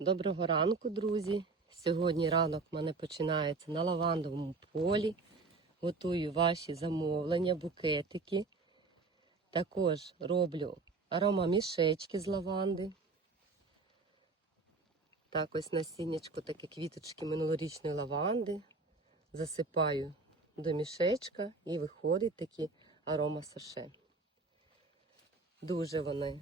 Доброго ранку, друзі. Сьогодні ранок в мене починається на лавандовому полі. Готую ваші замовлення, букетики. Також роблю аромамішечки з лаванди. Так, ось насіннячко, таке квіточки минулорічної лаванди. Засипаю до мішечка і виходить такі аромасаше. Дуже вони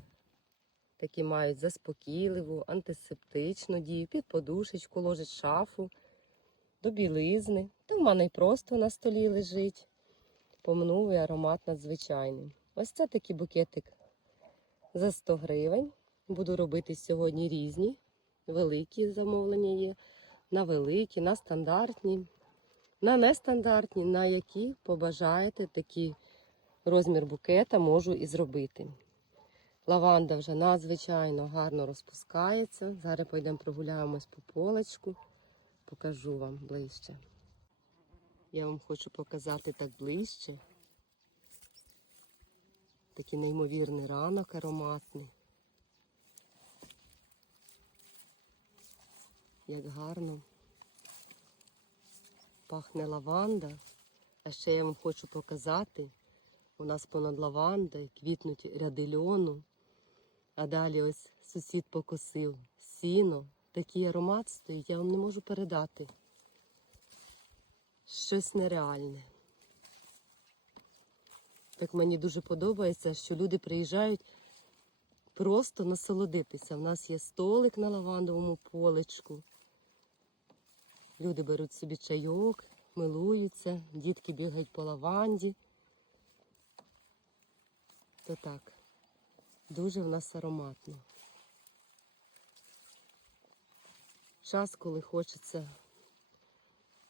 такі мають заспокійливу, антисептичну дію, під подушечку ложить шафу, до білизни. Та в мене й просто на столі лежить. Помнувий аромат надзвичайний. Ось це такий букетик за 100 гривень. Буду робити сьогодні різні. Великі замовлення є. На великі, на стандартні, на нестандартні, на які побажаєте такий розмір букета можу і зробити. Лаванда вже надзвичайно гарно розпускається. Зараз пойдемо прогуляємось по полочку, покажу вам ближче. Я вам хочу показати так ближче. Такий неймовірний ранок ароматний. Як гарно пахне лаванда. А ще я вам хочу показати. У нас понад лавандою квітнуть ряди льону. А далі ось сусід покосив сіно. Такий аромат стоїть, я вам не можу передати. Щось нереальне. Так мені дуже подобається, що люди приїжджають просто насолодитися. У нас є столик на лавандовому полечку. Люди беруть собі чайок, милуються, дітки бігають по лаванді. То так. Дуже в нас ароматно. Час, коли хочеться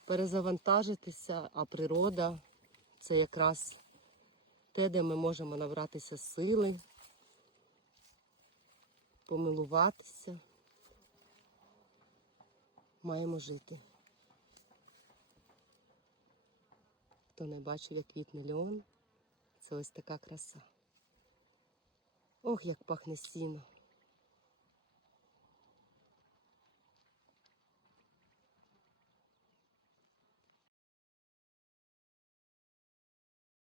перезавантажитися, а природа це якраз те, де ми можемо набратися сили, помилуватися. Маємо жити. Хто не бачив, як квітне льон, це ось така краса. Ох, як пахне сіно.